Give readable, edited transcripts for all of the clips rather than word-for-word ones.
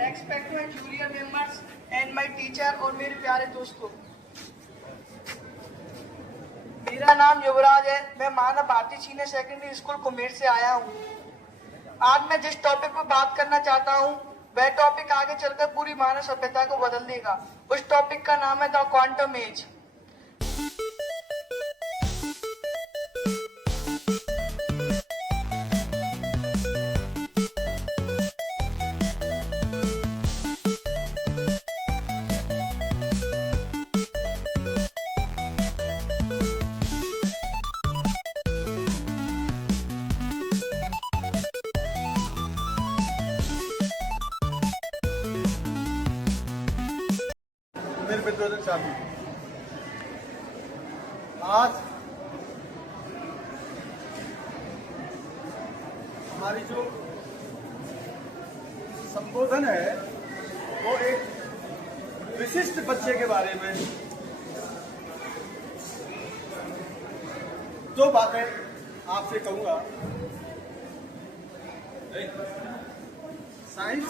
Respect my junior members and my teacher और मेरे प्यारे दोस्तों, मेरा नाम युवराज है। मैं मानव Bharti senior secondary school Kumer से आया हूँ। आज मैं जिस टॉपिक पर बात करना चाहता हूँ वह टॉपिक आगे चलकर पूरी मानव सभ्यता को बदल देगा। उस टॉपिक का नाम है द क्वांटम एज। मेरे मित्रों साथी, आज हमारी जो संबोधन है वो एक विशिष्ट बच्चे के बारे में दो बातें आपसे कहूंगा। Science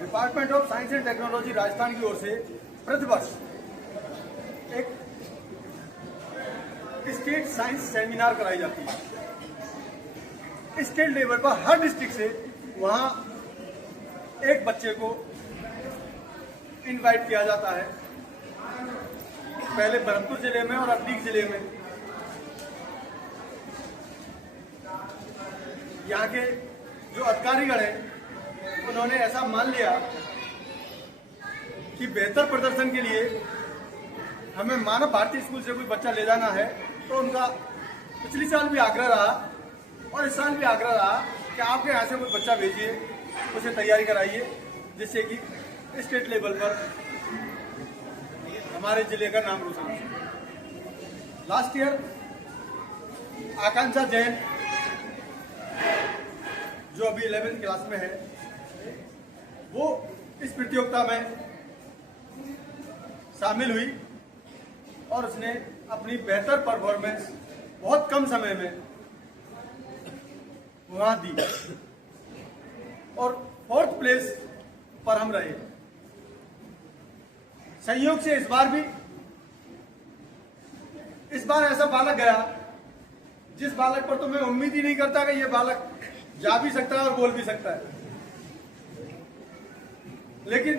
department of science and technology Rajasthan की ओर से प्रतिवर्ष एक स्टेट साइंस सेमिनार कराई जाती है। स्टेट लेवल पर हर डिस्ट्रिक्ट से वहां एक बच्चे को इनवाइट किया जाता है। पहले भरतपुर जिले में और अब लीग जिले में यहाँ के जो अधिकारीगण हैं उन्होंने ऐसा मान लिया कि बेहतर प्रदर्शन के लिए हमें मानव भारती स्कूल से कोई बच्चा ले जाना है, तो उनका पिछली साल भी आग्रह रहा और इस साल भी आग्रह रहा कि आपके यहाँ से कोई बच्चा भेजिए, उसे तैयारी कराइए, जिससे कि स्टेट लेवल पर हमारे जिले का नाम रोशन हो। लास्ट ईयर आकांक्षा जैन जो अभी 11th क्लास में है वो इस प्रतियोगिता में शामिल हुई और उसने अपनी बेहतर परफॉर्मेंस बहुत कम समय में वहां दी और 4th प्लेस पर हम रहे। संयोग से इस बार ऐसा बालक गया जिस बालक पर तो मैं उम्मीद ही नहीं करता कि ये बालक जा भी सकता है और बोल भी सकता है, लेकिन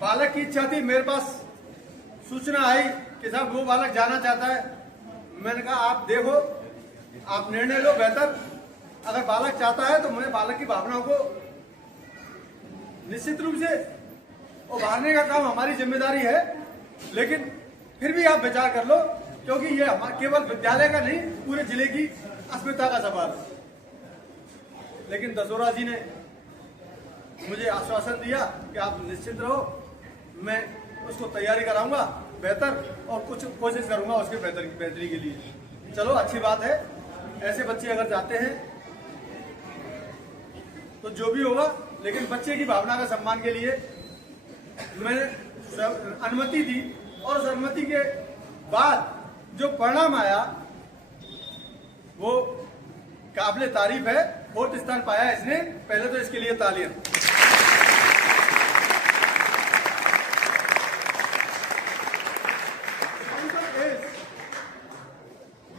बालक की इच्छा थी। मेरे पास सूचना आई कि साहब वो बालक जाना चाहता है। मैंने कहा आप देखो, आप निर्णय लो बेहतर। अगर बालक चाहता है तो मुझे बालक की भावनाओं को निश्चित रूप से उभारने का काम हमारी जिम्मेदारी है, लेकिन फिर भी आप विचार कर लो, क्योंकि ये केवल विद्यालय का नहीं पूरे जिले की अस्मिता का सवाल है। लेकिन दसोरा जी ने मुझे आश्वासन दिया कि आप निश्चिंत रहो, मैं उसको तैयारी कराऊंगा बेहतर और कुछ कोशिश करूंगा उसके बेहतरी के लिए। चलो अच्छी बात है, ऐसे बच्चे अगर जाते हैं तो जो भी होगा, लेकिन बच्चे की भावना का सम्मान के लिए मैंने अनुमति दी और उस अनुमति के बाद जो परिणाम आया वो काबिले तारीफ है। 4th स्थान पाया इसने, पहले तो इसके लिए तालियां।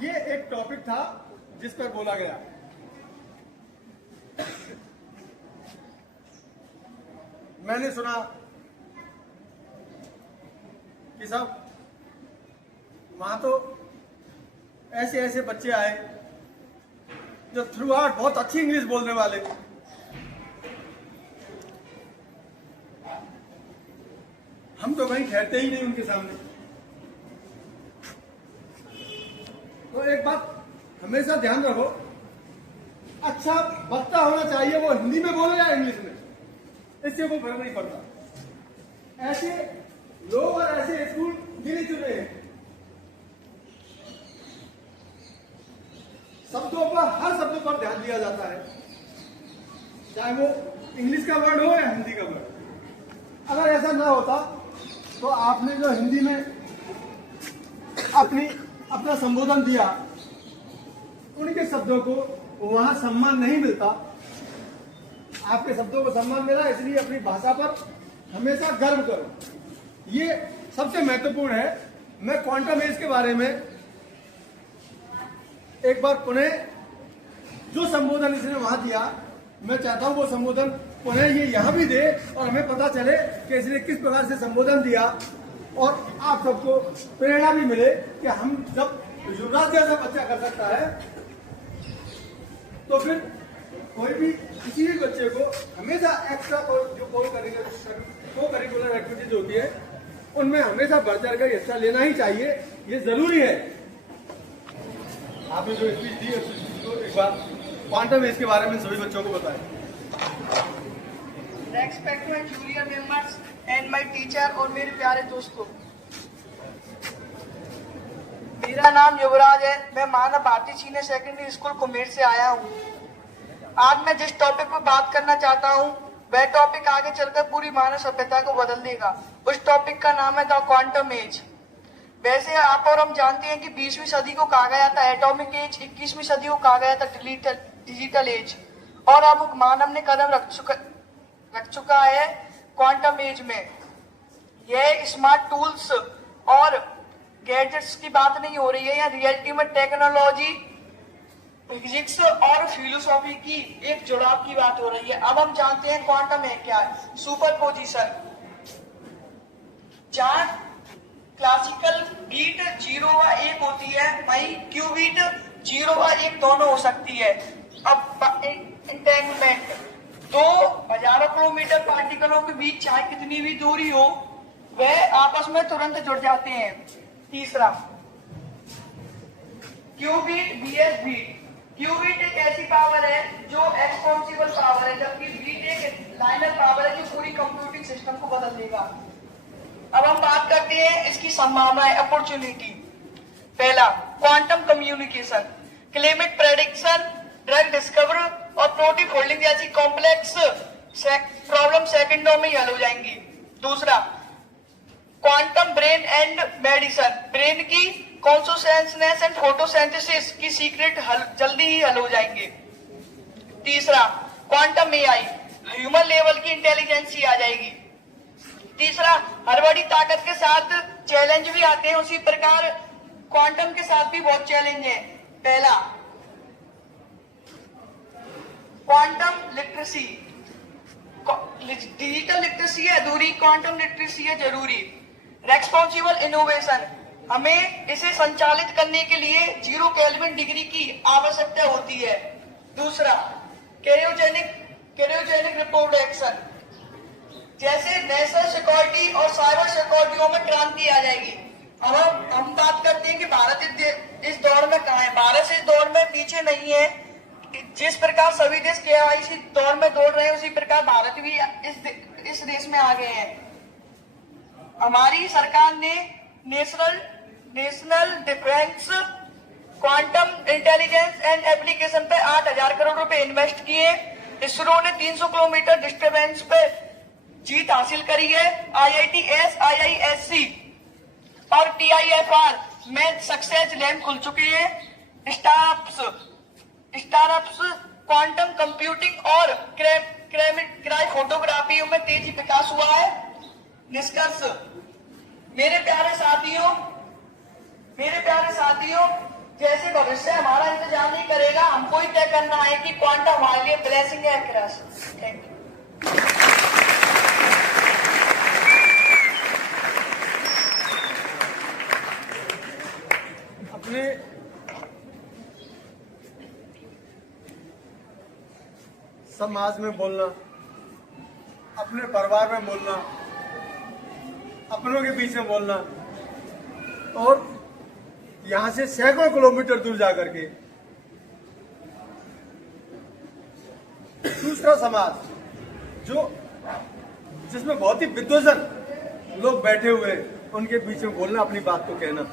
ये एक टॉपिक था जिस पर बोला गया। मैंने सुना कि साहब वहां तो ऐसे ऐसे बच्चे आए जो थ्रू आउट बहुत अच्छी इंग्लिश बोलने वाले। हम तो कहीं ठहरते ही नहीं उनके सामने। तो एक बात हमेशा ध्यान रखो, अच्छा वक्ता होना चाहिए, वो हिंदी में बोले या इंग्लिश में, इससे कोई फर्क नहीं पड़ता। ऐसे लोग और ऐसे स्कूल गिने चुने हैं। शब्दों पर, हर शब्द पर ध्यान दिया जाता है, चाहे वो इंग्लिश का वर्ड हो या हिंदी का वर्ड। अगर ऐसा ना होता तो आपने जो हिंदी में अपनी अपना संबोधन दिया, उनके शब्दों को वहां सम्मान नहीं मिलता। आपके शब्दों को सम्मान मिला, इसलिए अपनी भाषा पर हमेशा गर्व करो। ये सबसे महत्वपूर्ण है। मैं क्वांटम एज के बारे में एक बार पुनः जो संबोधन इसने वहां दिया, मैं चाहता हूं वो संबोधन पुनः ये यहाँ भी दे और हमें पता चले कि इसने किस प्रकार से संबोधन दिया, और आप सबको प्रेरणा भी मिले कि हम जब युवराज जैसा बच्चा कर सकता है तो फिर कोई भी किसी भी बच्चे को हमेशा एक्स्ट्रा जो को करिकुलर एक्टिविटीज होती है उनमें हमेशा बढ़ चढ़ कर हिस्सा लेना ही चाहिए, ये जरूरी है। आपने जो स्पीच दी तो एक बार क्वांटम एज के बारे में सभी बच्चों को बताएं। Respect my junior members and my teacher, और मेरे प्यारे दोस्तों, मेरा नाम युवराज है। मैं मानव Bharti senior secondary school Kumer से आया हूँ। आज मैं जिस टॉपिक पर बात करना चाहता हूँ वह टॉपिक आगे चलकर पूरी मानव सभ्यता को बदल देगा। उस टॉपिक का नाम है द क्वांटम एज। वैसे आप और हम जानते हैं कि 20वीं सदी को कहा गया था एटॉमिक एज, 21वीं सदी को कहा गया था डिजिटल एज, और अब मानव ने कदम रख चुका है क्वांटम एज में। यह स्मार्ट टूल्स और गैजेट्स की बात नहीं हो रही है, यहाँ रियलिटी में टेक्नोलॉजी, फिजिक्स और फिलोसॉफी की एक जुड़ाव की बात हो रही है। अब हम जानते हैं क्वांटम है क्या है। सुपरपोजिशन, जहां क्लासिकल बीट 0 व 1 होती है, वहीं क्यू बीट 0 व 1 दोनों हो सकती है। अब एंटेंगलमेंट, 2 हजारों किलोमीटर पार्टिकलों के बीच चाहे कितनी भी दूरी हो वह आपस में तुरंत जुड़ जाते हैं। तीसरा क्यूबिट बीएस बीट। क्यूबिट एक ऐसी पावर है जो एक्सपोनेंशियल पावर है, जबकि बीट एक लाइनर पावर है जो पूरी कंप्यूटिंग सिस्टम को बदल देगा। अब हम बात करते हैं इसकी संभावनाएं, अपॉर्चुनिटी। पहला, quantum communication, climate prediction, drug discover और प्रोटीन फोल्डिंग जैसी कॉम्प्लेक्स प्रॉब्लम सेकंडों में ही हल हो जाएंगी। दूसरा, quantum brain and medicine, brain की कॉन्शसनेस एंड फोटोसिंथेसिस की सीक्रेट जल्दी ही हल हो जाएंगे। तीसरा, क्वांटम एआई, ह्यूमन लेवल की इंटेलिजेंस आ जाएगी। तीसरा, हर बड़ी ताकत के साथ चैलेंज भी आते हैं, उसी प्रकार क्वांटम के साथ भी बहुत चैलेंज है। पहला, क्वांटम लिटरेसी, डिजिटल लिटरेसी है अधूरी, क्वांटम लिटरेसी है जरूरी। रेस्पॉन्सिबल इनोवेशन, हमें इसे संचालित करने के लिए 0 केल्विन डिग्री की आवश्यकता होती है। दूसरा, क्रायोजेनिक रिप्रोडक्शन, जैसे नेशनल सिक्योरिटी और साइबर सिक्योरिटियों में क्रांति आ जाएगी। अब हम बात करते हैं कि भारत इस दौर में कहाँ है। भारत इस दौर में पीछे नहीं है। जिस प्रकार सभी देश केवाईसी दौर में दौड़ रहे हैं, उसी प्रकार भारत भी इस देश में आ गए हैं। हमारी सरकार ने national defence, quantum intelligence and application पे 8,000 करोड़ रुपए इन्वेस्ट किए। इसरो ने 300 किलोमीटर डिस्टेंस पे जीत हासिल करी है। IITS, IISc और TIFR में सक्सेस लैब खुल चुके हैं। स्टार्टअप्स क्वांटम कंप्यूटिंग और क्राई फोटोग्राफी में तेजी विकास हुआ है। निष्कर्ष, मेरे प्यारे साथियों, जैसे भविष्य हमारा इंतजार नहीं करेगा, हमको ही तय करना है कि क्वांटम हमारे लिए ब्लेसिंग है या क्रश। Thank you. अपने समाज में बोलना, अपने परिवार में बोलना, अपनों के बीच में बोलना, और यहां से सैकड़ों किलोमीटर दूर जाकर के दूसरा समाज जिसमें बहुत ही विद्वजन लोग बैठे हुए, उनके बीच में बोलना, अपनी बात को कहना,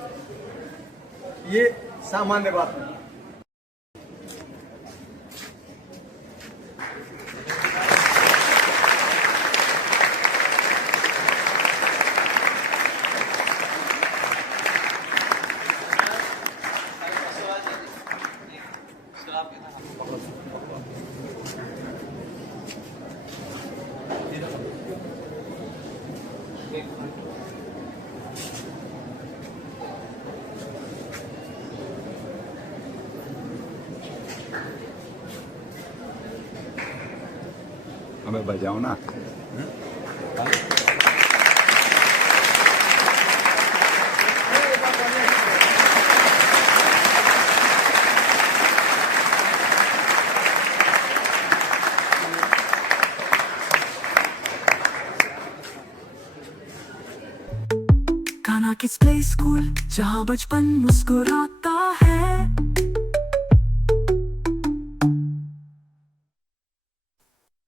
ये सामान्य बात नहीं। हमें बजाओ ना। कान्हा किड्स प्ले स्कूल, जहाँ बचपन मुस्कुराता